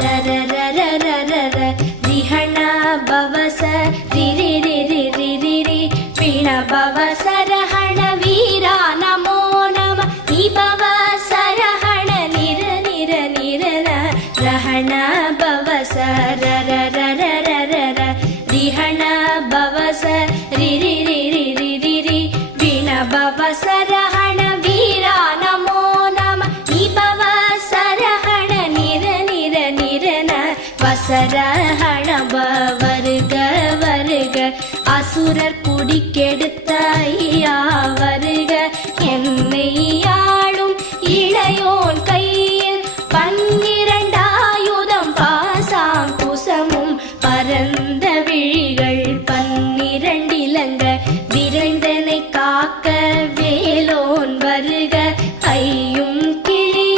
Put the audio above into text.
ர ர ர ர ர ர ர ரிஹண பவச ரி ரி ரி ரி ரி ரி ரி வீண பவச ரஹண வீரா நமோ நம நீ பவச ரஹண நிர நிர நிரன ரஹண பவச ர ர ர ர ர ர ர ரிஹண பவச ரி ரி ரி ரி ரி ரி ரி வீண பவச ரஹண வீரா நமோ நம நீ பவச ரஹண நிர நிர நிரன வசரஹண வருக வருக அசுரர்